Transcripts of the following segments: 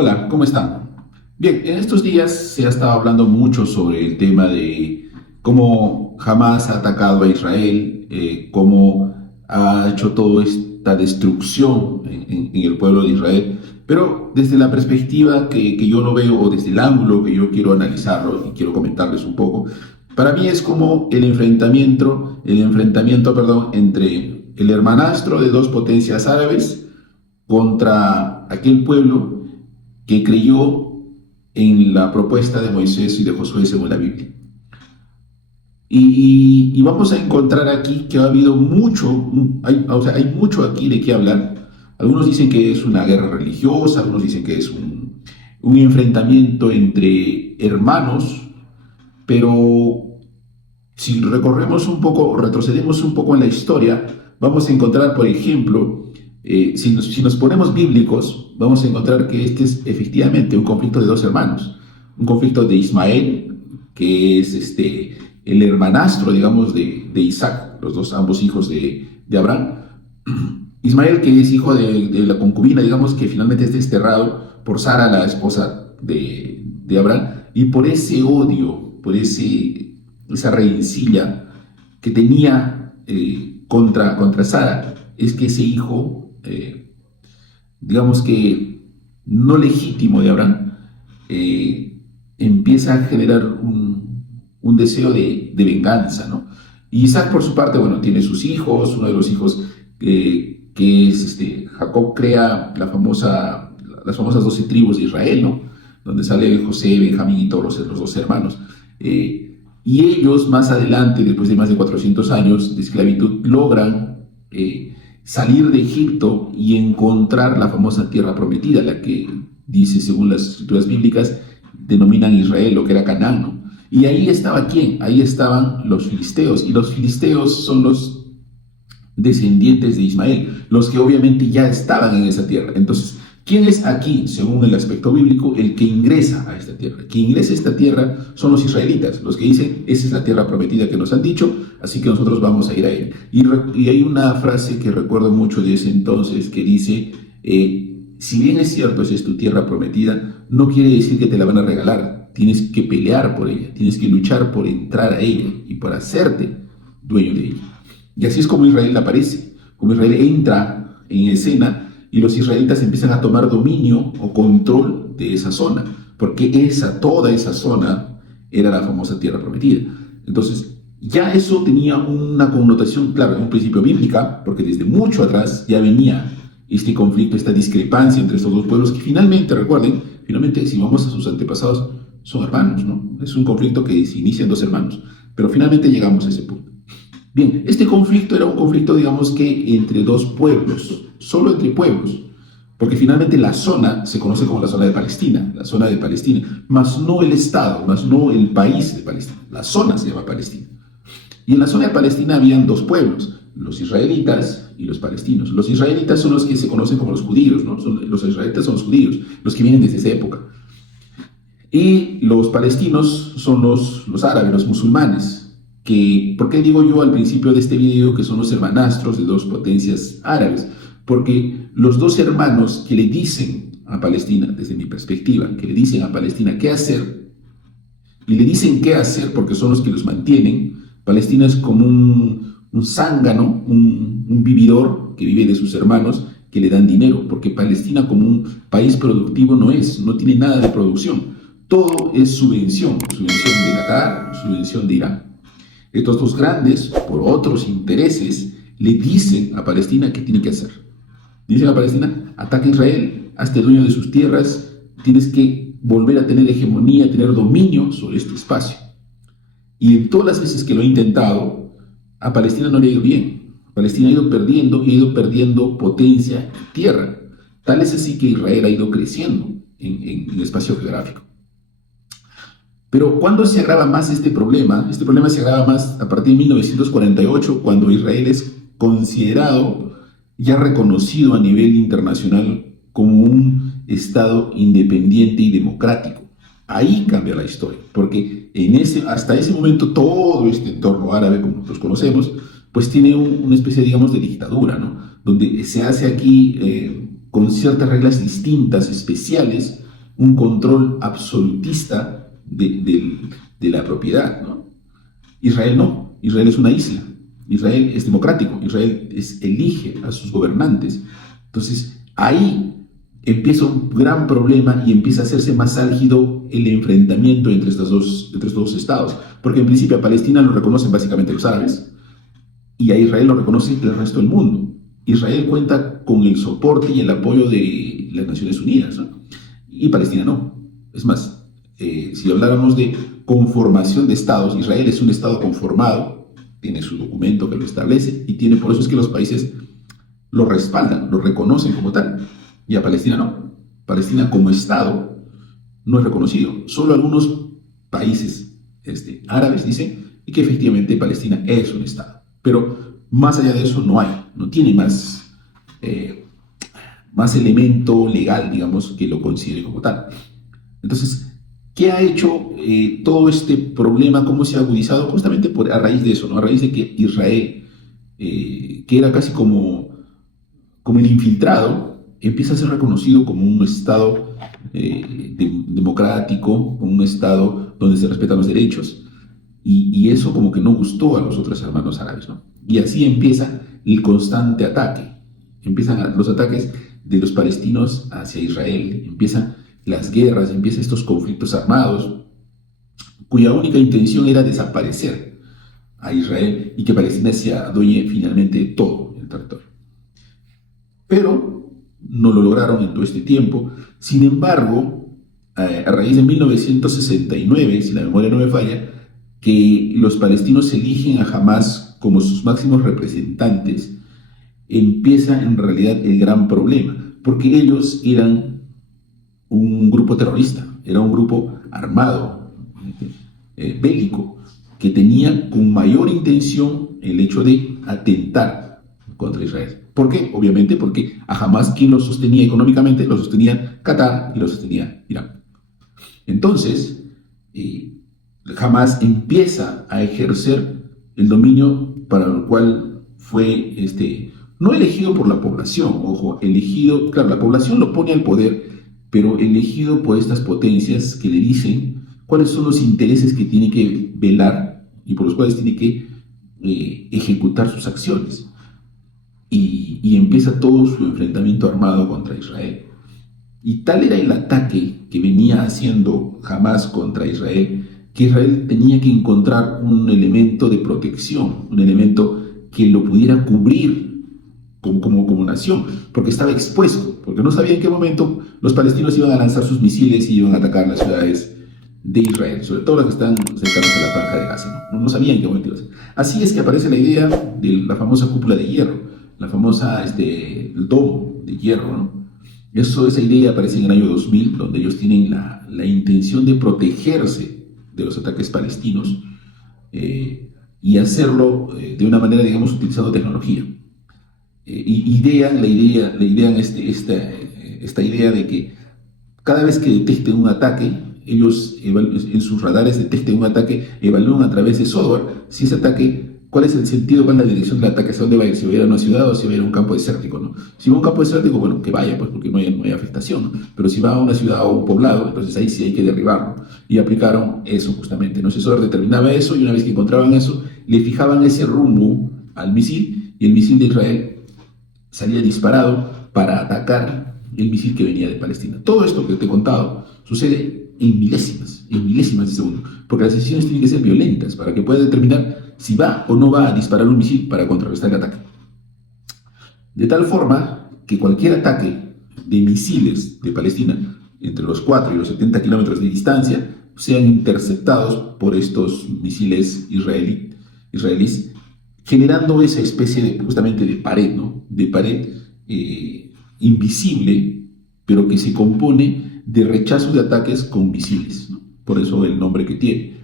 Hola, ¿cómo están? Bien, en estos días se ha estado hablando mucho sobre el tema de cómo Hamas ha atacado a Israel, cómo ha hecho toda esta destrucción en el pueblo de Israel, pero desde la perspectiva que yo lo veo, o desde el ángulo que yo quiero analizarlo y quiero comentarles un poco, para mí es como perdón, entre el hermanastro de dos potencias árabes contra aquel pueblo que creyó en la propuesta de Moisés y de Josué según la Biblia. Y vamos a encontrar aquí que ha habido mucho, hay mucho aquí de qué hablar. Algunos dicen que es una guerra religiosa, algunos dicen que es un enfrentamiento entre hermanos, pero si recorremos un poco, retrocedemos un poco en la historia, vamos a encontrar, por ejemplo, si nos ponemos bíblicos, vamos a encontrar que este es efectivamente un conflicto de dos hermanos. Un conflicto de Ismael, que es el hermanastro, digamos, de Isaac, los dos, ambos hijos de Abraham. Ismael, que es hijo de la concubina, digamos, que finalmente es desterrado por Sara, la esposa de Abraham, y por ese odio, esa rencilla que tenía contra Sara, es que ese hijo, digamos que no legítimo de Abraham, empieza a generar un deseo de venganza, ¿no? Y Isaac, por su parte, bueno, tiene sus hijos. Uno de los hijos que es Jacob, crea las famosas 12 tribus de Israel, ¿no? Donde sale José, Benjamín y todos los 12 hermanos. Y ellos más adelante, después de más de 400 años de esclavitud, logran salir de Egipto y encontrar la famosa tierra prometida, la que dice, según las escrituras bíblicas, denominan Israel, lo que era Canaán, ¿no? Y ahí estaba ¿quién? Ahí estaban los filisteos, y los filisteos son los descendientes de Ismael, los que obviamente ya estaban en esa tierra. Entonces, ¿quién es aquí, según el aspecto bíblico, el que ingresa a esta tierra? Quien ingresa a esta tierra son los israelitas, los que dicen, esa es la tierra prometida que nos han dicho, así que nosotros vamos a ir a ella. Y hay una frase que recuerdo mucho de ese entonces que dice, si bien es cierto, esa es tu tierra prometida, no quiere decir que te la van a regalar. Tienes que pelear por ella, tienes que luchar por entrar a ella y por hacerte dueño de ella. Y así es como Israel aparece, como Israel entra en escena y los israelitas empiezan a tomar dominio o control de esa zona, porque toda esa zona era la famosa tierra prometida. Entonces, ya eso tenía una connotación, claro, en un principio bíblica, porque desde mucho atrás ya venía este conflicto, esta discrepancia entre estos dos pueblos que finalmente, recuerden, finalmente si vamos a sus antepasados, son hermanos, ¿no? Es un conflicto que se inicia en dos hermanos, pero finalmente llegamos a ese punto. Bien, este conflicto era un conflicto, digamos que entre dos pueblos, solo entre pueblos, porque finalmente la zona se conoce como la zona de Palestina, más no el Estado, más no el país de Palestina, la zona se llama Palestina. Y en la zona de Palestina habían dos pueblos, los israelitas y los palestinos. Los israelitas son los que se conocen como los judíos, ¿no? Los israelitas son los judíos, los que vienen desde esa época. Y los palestinos son los árabes, los musulmanes. ¿Por qué digo yo al principio de este video que son los hermanastros de dos potencias árabes? Porque los dos hermanos que le dicen a Palestina, desde mi perspectiva, que le dicen a Palestina qué hacer, y le dicen qué hacer porque son los que los mantienen. Palestina es como un zángano, un vividor que vive de sus hermanos que le dan dinero, porque Palestina como un país productivo no tiene nada de producción. Todo es subvención de Qatar, subvención de Irán. Estos dos grandes, por otros intereses, le dicen a Palestina qué tiene que hacer. Dicen a Palestina, ataca a Israel, hazte dueño de sus tierras, tienes que volver a tener hegemonía, tener dominio sobre este espacio. Y en todas las veces que lo ha intentado, a Palestina no le ha ido bien. Palestina ha ido perdiendo y ha ido perdiendo potencia y tierra. Tal es así que Israel ha ido creciendo en el espacio geográfico. Pero ¿cuándo se agrava más este problema? Este problema se agrava más a partir de 1948, cuando Israel es considerado, ya reconocido a nivel internacional como un Estado independiente y democrático. Ahí cambia la historia, porque hasta ese momento todo este entorno árabe, como nosotros conocemos, pues tiene una especie, digamos, de dictadura, ¿no? Donde se hace aquí con ciertas reglas distintas, especiales, un control absolutista de la propiedad, ¿no? Israel no, Israel es una isla, Israel es democrático, Israel elige a sus gobernantes. Entonces ahí empieza un gran problema y empieza a hacerse más álgido el enfrentamiento entre estos dos estados, porque en principio a Palestina lo reconocen básicamente los árabes y a Israel lo reconoce el resto del mundo. Israel cuenta con el soporte y el apoyo de las Naciones Unidas, ¿no? Y Palestina no. Es más, si habláramos de conformación de estados, Israel es un estado conformado, tiene su documento que lo establece y tiene, por eso es que los países lo respaldan, lo reconocen como tal, y a Palestina no. Palestina como estado no es reconocido. Solo algunos países árabes dicen que efectivamente Palestina es un estado, pero más allá de eso no hay, no tiene más elemento legal, digamos, que lo considere como tal. Entonces, ¿qué ha hecho todo este problema? ¿Cómo se ha agudizado? Justamente a raíz de eso, ¿no? A raíz de que Israel, que era casi como el infiltrado, empieza a ser reconocido como un Estado democrático, como un Estado donde se respetan los derechos, y eso como que no gustó a los otros hermanos árabes, ¿no? Y así empieza el constante ataque. Empiezan los ataques de los palestinos hacia Israel, empiezan las guerras, empiezan estos conflictos armados, cuya única intención era desaparecer a Israel y que Palestina se adueñe finalmente de todo el territorio. Pero no lo lograron en todo este tiempo. Sin embargo, a raíz de 1969, si la memoria no me falla, que los palestinos eligen a Hamás como sus máximos representantes, empieza en realidad el gran problema, porque ellos eran un grupo terrorista, era un grupo armado, bélico, que tenía con mayor intención el hecho de atentar contra Israel. ¿Por qué? Obviamente porque a Hamás, quien lo sostenía económicamente, lo sostenía Qatar y lo sostenía Irán. Entonces, Hamás empieza a ejercer el dominio para el cual fue no elegido por la población, ojo, elegido, claro, la población lo pone al poder, pero elegido por estas potencias que le dicen cuáles son los intereses que tiene que velar y por los cuales tiene que ejecutar sus acciones. Y empieza todo su enfrentamiento armado contra Israel. Y tal era el ataque que venía haciendo Hamás contra Israel, que Israel tenía que encontrar un elemento de protección, un elemento que lo pudiera cubrir como nación, porque estaba expuesto, porque no sabía en qué momento los palestinos iban a lanzar sus misiles y iban a atacar las ciudades de Israel, sobre todo las que están cercanas a la franja de Gaza, ¿no? No sabían en qué momento iba a ser. Así es que aparece la idea de la famosa cúpula de hierro, la famosa el domo de hierro, ¿no? Esa idea aparece en el año 2000, donde ellos tienen la intención de protegerse de los ataques palestinos y hacerlo de una manera, digamos, utilizando tecnología. Idean esta idea de que cada vez que detecten un ataque, ellos en sus radares detecten un ataque, evalúan a través de software si ese ataque, cuál es el sentido, cuál es la dirección del ataque, hacia dónde va a ir, si va a ir a una ciudad o si va a ir a un campo desértico, ¿no? Si va a un campo desértico, bueno, que vaya, pues porque no hay afectación, ¿no? Pero si va a una ciudad o un poblado, entonces ahí sí hay que derribarlo. Y aplicaron eso justamente, ¿no? Ese software determinaba eso y una vez que encontraban eso, le fijaban ese rumbo al misil y el misil de Israel salía disparado para atacar el misil que venía de Palestina. Todo esto que te he contado sucede en milésimas de segundo, porque las decisiones tienen que ser violentas para que pueda determinar si va o no va a disparar un misil para contrarrestar el ataque. De tal forma que cualquier ataque de misiles de Palestina entre los 4 y los 70 kilómetros de distancia sean interceptados por estos misiles israelíes, generando esa especie justamente de pared, ¿no? De pared invisible, pero que se compone de rechazo de ataques con misiles, ¿no? Por eso el nombre que tiene.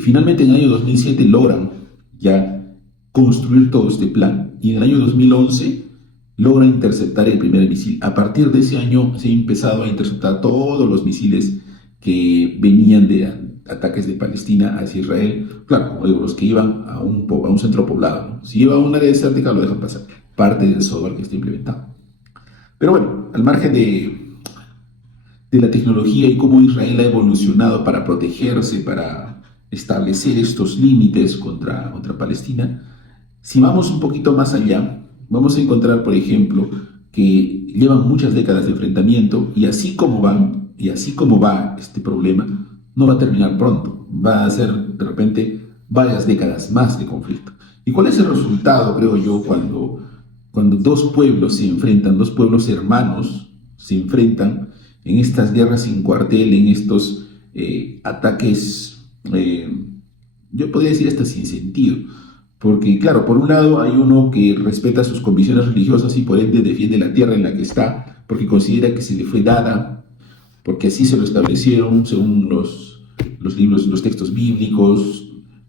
Finalmente, en el año 2007 logran ya construir todo este plan y en el año 2011 logran interceptar el primer misil. A partir de ese año se ha empezado a interceptar todos los misiles que venían de ataques de Palestina hacia Israel, claro, como digo, los que iban a un centro poblado, ¿no? Si iba a un área desértica lo dejan pasar, parte del software que está implementado. Pero bueno, al margen de de la tecnología y cómo Israel ha evolucionado para protegerse, para establecer estos límites contra Palestina, si vamos un poquito más allá, vamos a encontrar, por ejemplo, que llevan muchas décadas de enfrentamiento y así como va este problema, no va a terminar pronto, va a ser de repente varias décadas más de conflicto. ¿Y cuál es el resultado, creo yo, cuando dos pueblos se enfrentan, dos pueblos hermanos se enfrentan en estas guerras sin cuartel, en estos ataques, yo podría decir hasta sin sentido? Porque, claro, por un lado hay uno que respeta sus convicciones religiosas y por ende defiende la tierra en la que está, porque considera que se le fue dada, porque así se lo establecieron según los libros, los textos bíblicos,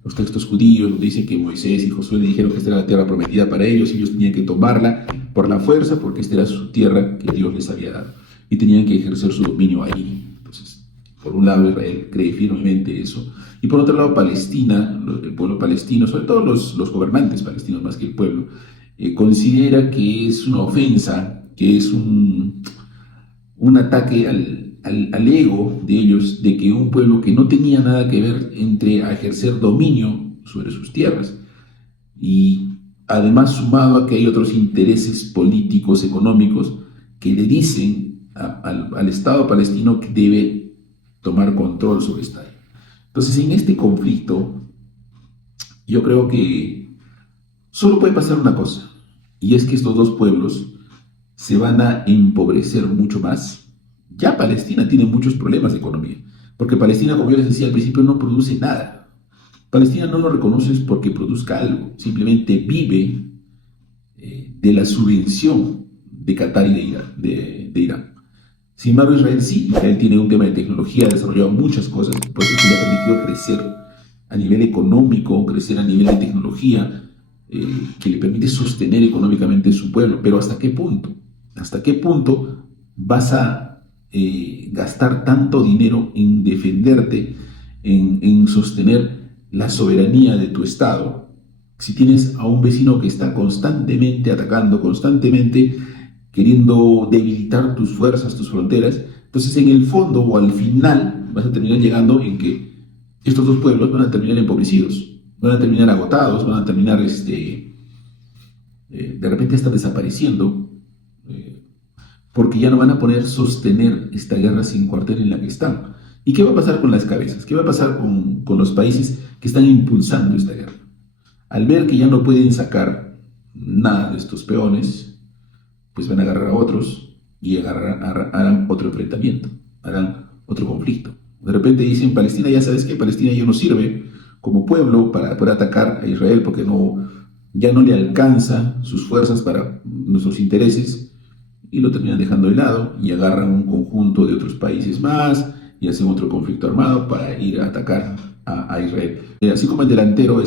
los textos judíos, donde dicen que Moisés y Josué le dijeron que esta era la tierra prometida para ellos y ellos tenían que tomarla por la fuerza porque esta era su tierra que Dios les había dado y tenían que ejercer su dominio ahí. Entonces, por un lado Israel cree firmemente eso y por otro lado Palestina, el pueblo palestino, sobre todo los gobernantes palestinos más que el pueblo, considera que es una ofensa, que es un ataque al ego de ellos, de que un pueblo que no tenía nada que ver entre a ejercer dominio sobre sus tierras y además sumado a que hay otros intereses políticos, económicos, que le dicen al Estado palestino que debe tomar control sobre esta área. Entonces, en este conflicto, yo creo que solo puede pasar una cosa, y es que estos dos pueblos se van a empobrecer mucho más. Ya Palestina tiene muchos problemas de economía, porque Palestina, como yo les decía al principio, no produce nada. Palestina no lo reconoce porque produzca algo, simplemente vive de la subvención de Qatar y de Irán. Sin embargo, Israel sí, Israel tiene un tema de tecnología, ha desarrollado muchas cosas, por eso le ha permitido crecer a nivel económico, crecer a nivel de tecnología, que le permite sostener económicamente su pueblo. Pero ¿hasta qué punto? ¿Hasta qué punto vas a gastar tanto dinero en defenderte, en sostener la soberanía de tu Estado, si tienes a un vecino que está constantemente atacando, constantemente queriendo debilitar tus fuerzas, tus fronteras? Entonces, en el fondo o al final vas a terminar llegando en que estos dos pueblos van a terminar empobrecidos, van a terminar agotados, van a terminar de repente hasta desapareciendo, porque ya no van a poder sostener esta guerra sin cuartel en la que están. ¿Y qué va a pasar con las cabezas? ¿Qué va a pasar con los países que están impulsando esta guerra? Al ver que ya no pueden sacar nada de estos peones, pues van a agarrar a otros y harán otro enfrentamiento, harán otro conflicto. De repente dicen, Palestina, ya sabes que Palestina ya no sirve como pueblo para poder atacar a Israel porque ya no le alcanza sus fuerzas para nuestros intereses, y lo terminan dejando de lado y agarran un conjunto de otros países más y hacen otro conflicto armado para ir a atacar a Israel. Así como el delantero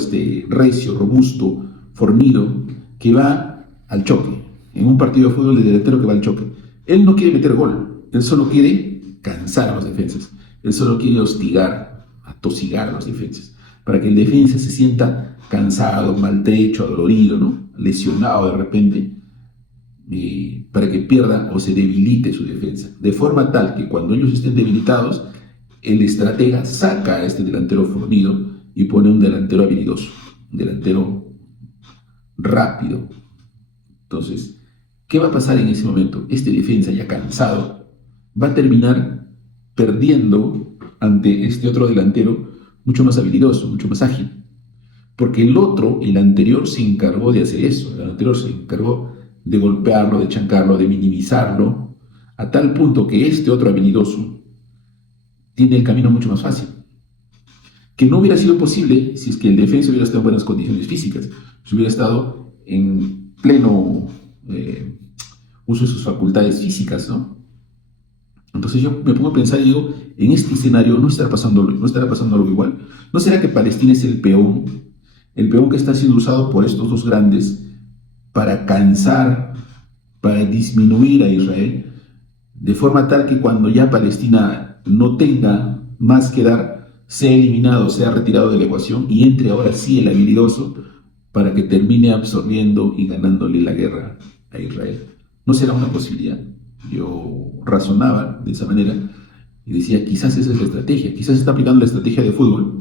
recio, robusto, fornido, que va al choque. En un partido de fútbol, el delantero que va al choque. Él no quiere meter gol, él solo quiere cansar a los defensas. Él solo quiere hostigar, atosigar a los defensas, para que el defensa se sienta cansado, maltrecho, adolorido, ¿no? Lesionado de repente, para que pierda o se debilite su defensa, de forma tal que cuando ellos estén debilitados, el estratega saca a este delantero fornido y pone un delantero habilidoso, un delantero rápido. Entonces, ¿qué va a pasar en ese momento? Este defensa ya cansado va a terminar perdiendo ante este otro delantero mucho más habilidoso, mucho más ágil, porque el anterior se encargó de hacer eso, el anterior se encargó de golpearlo, de chancarlo, de minimizarlo, a tal punto que este otro habilidoso tiene el camino mucho más fácil, que no hubiera sido posible si es que el defensa hubiera estado en buenas condiciones físicas, si hubiera estado en pleno uso de sus facultades físicas, ¿no? Entonces yo me pongo a pensar y digo, en este escenario no estará pasando algo igual. ¿No será que Palestina es el peón que está siendo usado por estos dos grandes para cansar, para disminuir a Israel, de forma tal que cuando ya Palestina no tenga más que dar, sea eliminado, sea retirado de la ecuación y entre ahora sí el habilidoso para que termine absorbiendo y ganándole la guerra a Israel? ¿No será una posibilidad? Yo razonaba de esa manera Y decía, quizás esa es la estrategia, quizás está aplicando la estrategia de fútbol.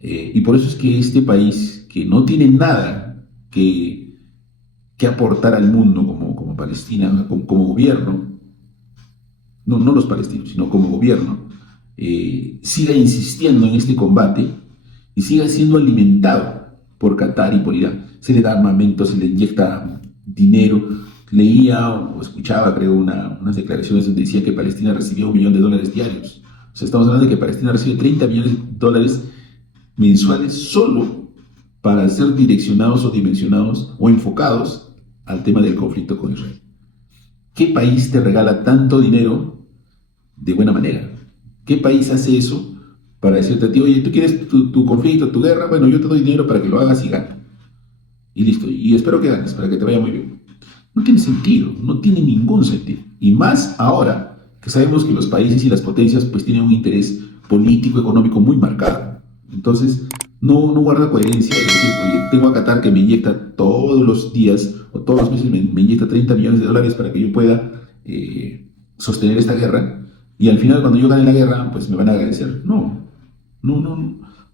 Y por eso es que este país, que no tiene nada que aportar al mundo como Palestina, como gobierno, no los palestinos, sino como gobierno, siga insistiendo en este combate y siga siendo alimentado por Qatar y por Irán. Se le da armamento, se le inyecta dinero. Leía o escuchaba, creo, unas declaraciones donde decía que Palestina recibía $1 millón diarios. O sea, estamos hablando de que Palestina recibe $30 millones mensuales solo para ser direccionados o dimensionados o enfocados al tema del conflicto con Israel. ¿Qué país te regala tanto dinero de buena manera? ¿Qué país hace eso para decirte a ti, oye, tú quieres tu conflicto, tu guerra? Bueno, yo te doy dinero para que lo hagas y gana. Y listo, y espero que ganes, para que te vaya muy bien. No tiene sentido, no tiene ningún sentido. Y más ahora que sabemos que los países y las potencias pues tienen un interés político, económico muy marcado. Entonces, no guarda coherencia. Es decir, oye, tengo a Qatar que me inyecta todos los días o todos los meses me inyecta $30 millones para que yo pueda sostener esta guerra. Y al final, cuando yo gane la guerra, pues me van a agradecer. No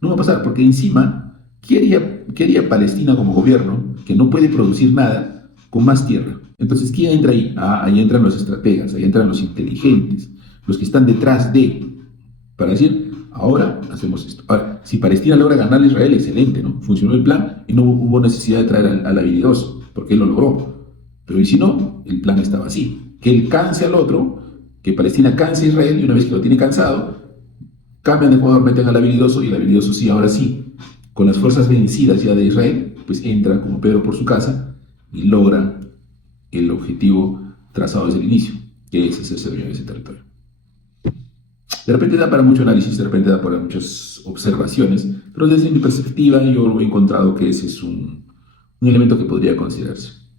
va a pasar, porque encima, ¿qué haría Palestina como gobierno que no puede producir nada con más tierra? Entonces, ¿quién entra ahí? Ahí entran los estrategas, ahí entran los inteligentes, los que están detrás para decir, ahora hacemos esto. Ahora, si Palestina logra ganar a Israel, excelente, ¿no? Funcionó el plan y no hubo necesidad de traer al habilidoso, porque él lo logró. Pero y si no, el plan estaba así, que él canse al otro, que Palestina canse a Israel, y una vez que lo tiene cansado, cambian de jugador, meten al habilidoso, y el habilidoso sí, ahora sí, con las fuerzas vencidas ya de Israel, pues entra como Pedro por su casa y logra el objetivo trazado desde el inicio, que es hacerse dueño de ese territorio. De repente da para mucho análisis, de repente da para muchas observaciones, pero desde mi perspectiva yo lo he encontrado que ese es un elemento que podría considerarse.